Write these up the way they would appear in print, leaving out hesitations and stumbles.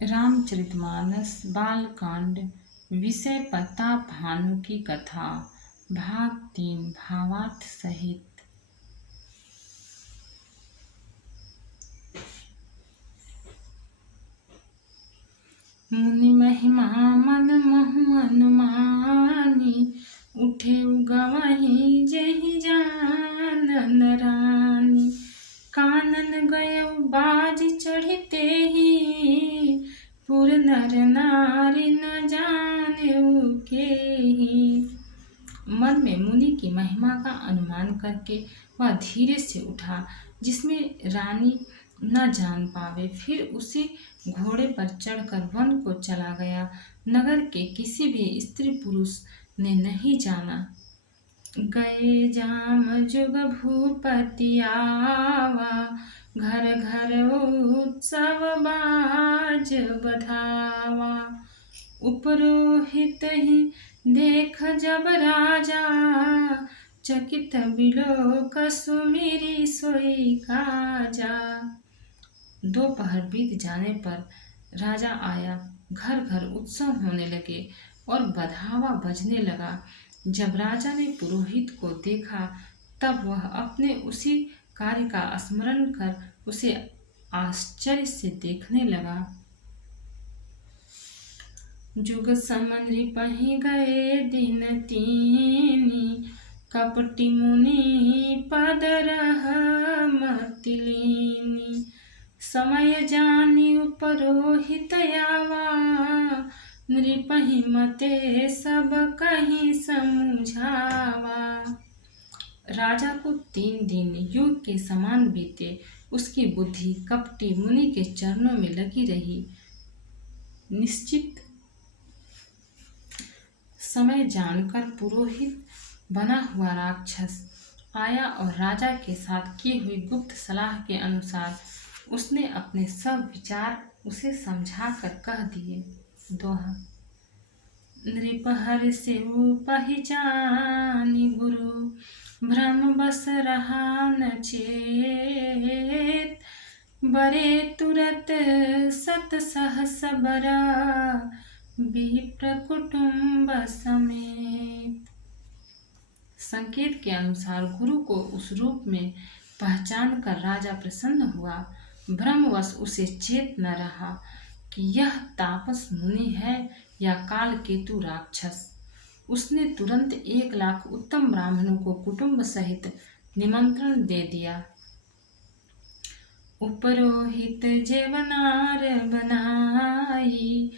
रामचरितमानस बालकांड। विषय प्रताप भानु की कथा। भाग 3 भावार्थ सहित। मुनि महिमा मन महु अनुमानी, उठे उगवहि जेहि जानन रानी। कानन गयो बाज चढ़ते ही, पुर नर नारी न जाने केही। मन में मुनि की महिमा का अनुमान करके वह धीरे से उठा, जिसमें रानी न जान पावे। फिर उसी घोड़े पर चढ़कर वन को चला गया। नगर के किसी भी स्त्री पुरुष ने नहीं जाना। गए जाम जुग भूपति आवा, घर घर उत्सव बाज बधावा। उपरोहित ही देख जब राजा, चकित बिलोक सुमिरी सोई काजा। दोपहर बीत जाने पर राजा आया। घर घर उत्सव होने लगे और बधावा बजने लगा। जब राजा ने पुरोहित को देखा, तब वह अपने उसी कार्य का स्मरण कर उसे आश्चर्य से देखने लगा। जुग समन रिपहि गए दिन तीनी, कपटी मुनि पद रहमति लीनी। समय जानी उपरोहित आवा, नृपहि मते सब कहीं समझावा। राजा को 3 दिन युग के समान बीते। उसकी बुद्धि कपटी मुनि के चरणों में लगी रही। निश्चित समय जानकर पुरोहित बना हुआ राक्षस आया और राजा के साथ की हुई गुप्त सलाह के अनुसार उसने अपने सब विचार उसे समझा कर कह दिए। दोहा। नृपहर से पहचानी गुरु, भ्रम बस रहा न चेत। बरे तुरत सत सहस बरा, विप्र कुटुंब समेत। संकेत के अनुसार गुरु को उस रूप में पहचान कर राजा प्रसन्न हुआ। भ्रमवश उसे चेत न रहा कि यह तापस मुनि है या काल केतु राक्षस। उसने तुरंत 1 लाख उत्तम ब्राह्मणों को कुटुंब सहित निमंत्रण दे दिया। उपरोहित जेवनार बनाई,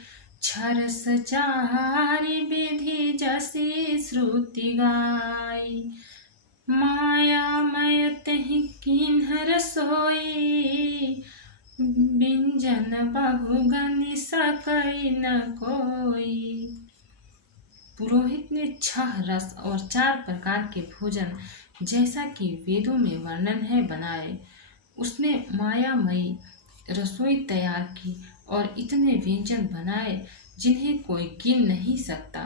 छरस चारि विधि जसी श्रुति गाई। माया मय तेहि किन्ह रसोई, व्यंजन बहुगनि सकई न कोई। पुरोहित ने 6 रस और 4 प्रकार के भोजन, जैसा कि वेदों में वर्णन है, बनाए। उसने मायामयी रसोई तैयार की और इतने व्यंजन बनाए जिन्हें कोई गिन नहीं सकता।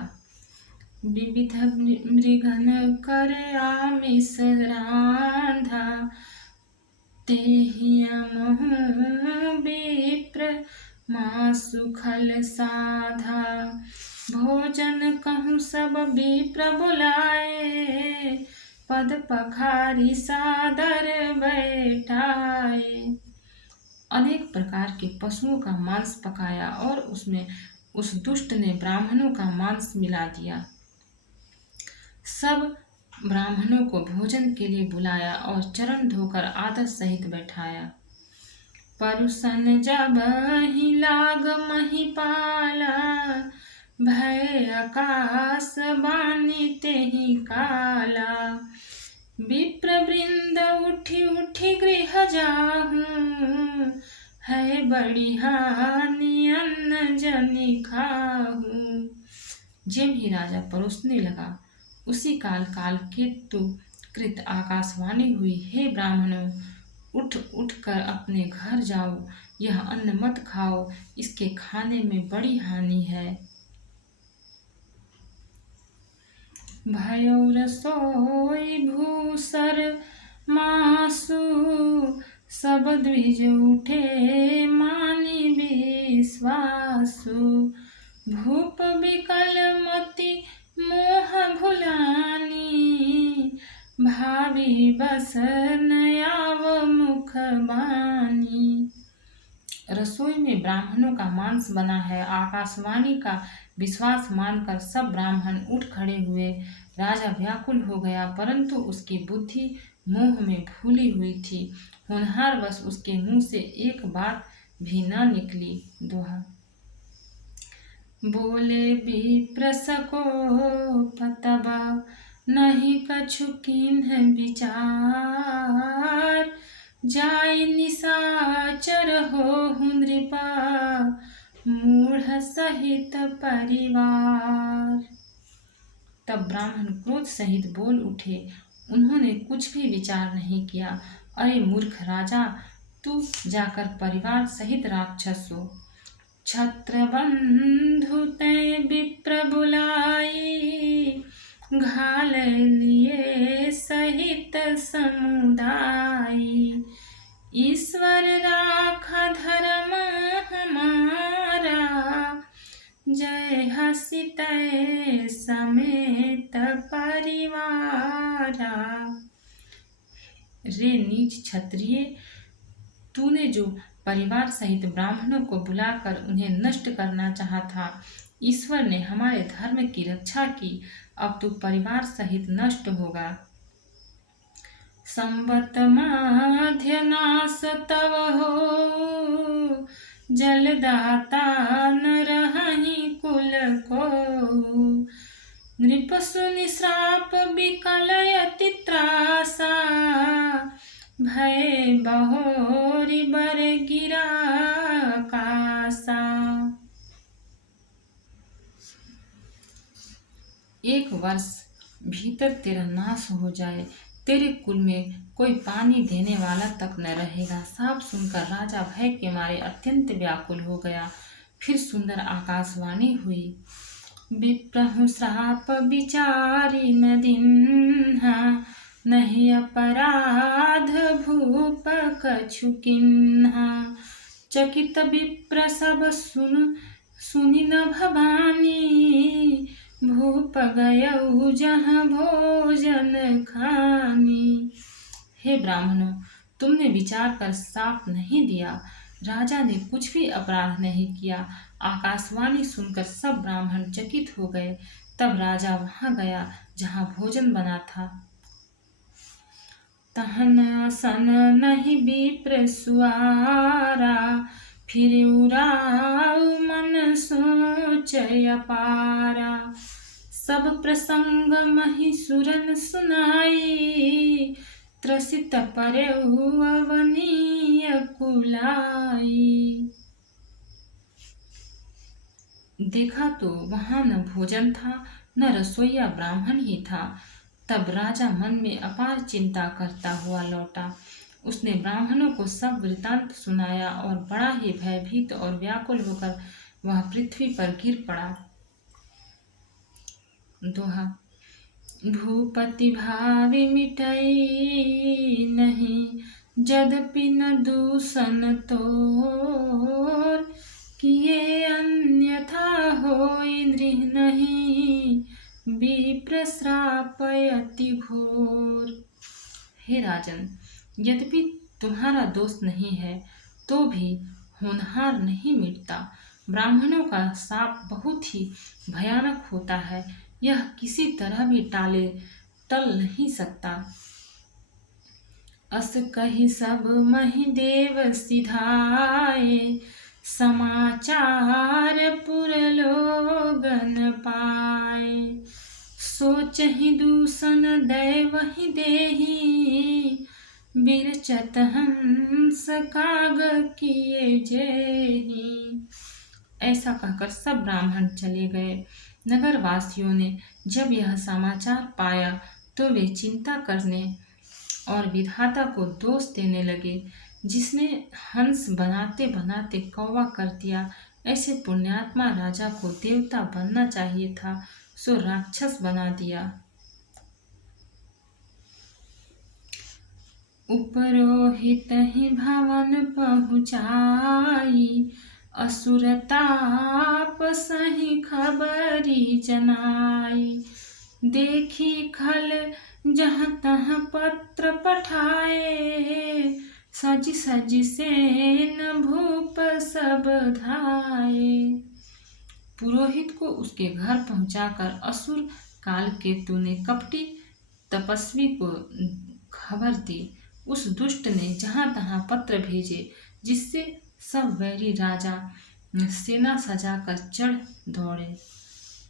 विविध मृगन कर आमिष रांधा, तेहि अमहु विप्र मासु खल साधा। भोजन कहूँ सब विप्र बुलाए, पद पखारी सादर बैठाए। अनेक प्रकार के पशुओं का मांस पकाया और उसमें उस दुष्ट ने ब्राह्मणों का मांस मिला दिया। सब ब्राह्मणों को भोजन के लिए बुलाया और चरण धोकर आदर सहित बैठाया। परुसन जब ही लाग महिपाला, भय आकाश बानी तेहि काला। विप्र वृंद उठी उठी गृह जाहूं, है बड़ी हानि अन्न जनि खाहूं। जब ही राजा परोसने लगा, उसी काल केतु कृत आकाशवाणी हुई, हे ब्राह्मणों, उठ उठ कर अपने घर जाओ। यह अन्न मत खाओ, इसके खाने में बड़ी हानि है। भयो रसोई भूसर मासु, सब द्विज उठे मानी बेसु। विश्वासु। भूप विकल मति मोह भुलानी, भावी बस नयाव मुख बानी। रसोई में ब्राह्मणों का मांस बना है। आकाशवाणी का विश्वास मानकर सब ब्राह्मण उठ खड़े हुए। राजा व्याकुल हो गया, परंतु उसकी बुद्धि मोह में भूली हुई थी। होनहारवश उसके मुंह से एक बात भी न निकली। दोहा। बोले विप्र सको पतब, नहीं कछु कीन्ह विचार। जाय निशाचर होहु नृपा, मूढ़ सहित परिवार। तब ब्राह्मण क्रोध सहित बोल उठे। उन्होंने कुछ भी विचार नहीं किया। अरे मूर्ख राजा, तू जाकर परिवार सहित राक्षस हो। छत्रबंधु तै विप्र बुलाई, घाल लिए सहित समुदाई। ईश्वर राखा धर्म हमारा, जय हसित समेत परिवारा। रे नीच क्षत्रिय, तूने जो परिवार सहित ब्राह्मणों को बुलाकर उन्हें नष्ट करना चाहा था, ईश्वर ने हमारे धर्म की रक्षा की। अब तू परिवार सहित नष्ट होगा। संवत माध्य नाश तव हो, जलदाता न रहहि कुल को। नृप सुनि श्राप विकल अति त्रासा, भय बहोरी बर गिरा कासा। एक वर्ष भीतर तेरा नाश हो जाए, तेरे कुल में कोई पानी देने वाला तक न रहेगा। साफ सुनकर राजा भय के मारे अत्यंत व्याकुल हो गया। फिर सुंदर आकाशवाणी हुई। विप्रहु श्राप विचारी न दिन्हा, नहीं अपराध भूप कछु किन्हा। चकित विप्र सब सुनि न भवानी, भूप गयउ जहाँ भोजन खानी। हे ब्राह्मणों, तुमने विचार कर साप नहीं दिया। राजा ने कुछ भी अपराध नहीं किया। आकाशवाणी सुनकर सब ब्राह्मण चकित हो गए। तब राजा वहां गया जहाँ भोजन बना था। तहन असन नहीं विप्र सुआरा, फिर उराउ मन सोचय अपारा। सब प्रसंग महिसुरन सुनाई, त्रसित परेउ अवनीय कुलाई। देखा तो वहां न भोजन था, न रसोइया ब्राह्मण ही था। तब राजा मन में अपार चिंता करता हुआ लौटा। उसने ब्राह्मणों को सब वृतांत सुनाया और बड़ा ही भयभीत और व्याकुल होकर वह पृथ्वी पर गिर पड़ा। दोहा। भूपति भावी मिटई नहीं, यद्यपि न दूषण तोर। किए अन्यथा होई नृह नहीं, विप्र श्राप अति घोर। हे राजन, यद्यपि तुम्हारा दोष नहीं है, तो भी होनहार नहीं मिटता। ब्राह्मणों का शाप बहुत ही भयानक होता है। यह किसी तरह भी टल नहीं सकता। अस कही सब महिदेव सिधाए, समाचार पुरलोगन पाए। सोचहि दूषण दैवहि देहि, बिरचत हंस काग किए जेहि। ऐसा कहकर सब ब्राह्मण चले गए। नगर वासियों ने जब यह समाचार पाया तो वे चिंता करने और विधाता को दोष देने लगे। जिसने हंस बनाते बनाते कौवा कर दिया, ऐसे पुण्यात्मा राजा को देवता बनना चाहिए था, सो राक्षस बना दिया। उपरोहित ही भवन पहुँचाई, असुरताप सही खबरी जनाई। देखी खल जहाँ तहाँ पत्र पठाए, सज सज सेन भूप सब धाये। पुरोहित को उसके घर पहुंचाकर असुर काल केतु ने कपटी तपस्वी को खबर दी। उस दुष्ट ने जहां तहां पत्र भेजे, जिससे सब वैरी राजा सेना सजाकर चढ़ दौड़े।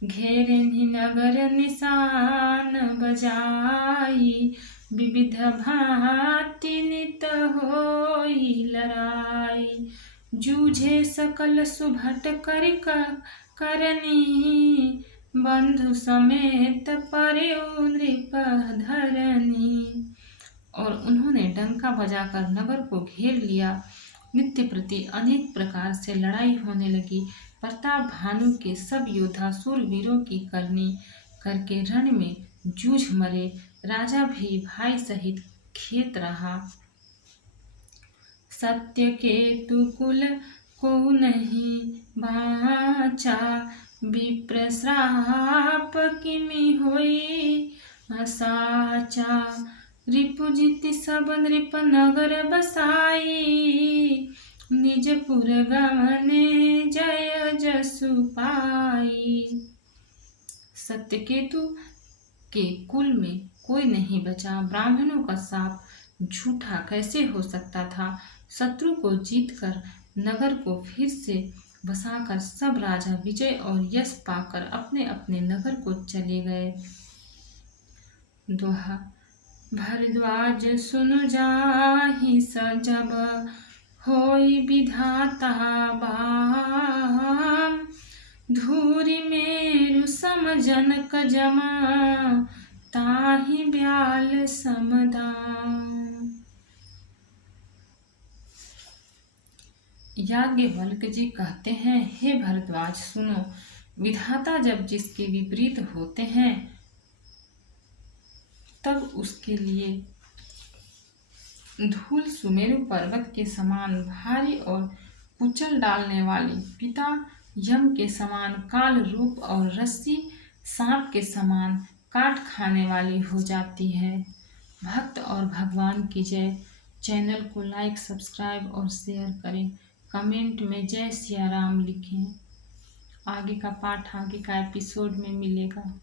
घेरे नगर निशान बजाई, विविध भांति नित होई लड़ाई। जूझे सकल सुभट करनी, बंधु समेत पर्यु नृप धरनी। और उन्होंने डंका बजाकर नगर को घेर लिया। नित्य प्रति अनेक प्रकार से लड़ाई होने लगी। प्रताप भानु के सब योद्धा सूरवीरों की करनी करके रण में जूझ मरे। राजा भी भाई सहित खेत रहा। सत्य केतु कुल को नहीं बाचा, विप्र श्राप किमि होई साचा। रिपुजिति सब नृप नगर बसाई, निजपुर गमने जय जसु पाई। सत्यकेतु के कुल में कोई नहीं बचा। ब्राह्मणों का शाप झूठा कैसे हो सकता था। शत्रु को जीतकर नगर को फिर से बसाकर सब राजा विजय और यश पाकर अपने अपने नगर को चले गए। दोहा। भरद्वाज सुनु जाहि सजब, होई विधाता बाम। धूरि मेरु सम जनक जमा, ताहि ब्याल समदाम। याज्ञवल्क जी कहते हैं, हे भरद्वाज सुनो, विधाता जब जिसके विपरीत होते हैं तब उसके लिए धूल सुमेरु पर्वत के समान भारी और कुचल डालने वाली, पिता यम के समान काल रूप और रस्सी सांप के समान काट खाने वाली हो जाती है। भक्त और भगवान की जय। चैनल को लाइक, सब्सक्राइब और शेयर करें। कमेंट में जय सिया राम लिखें। आगे का पाठ आगे का एपिसोड में मिलेगा।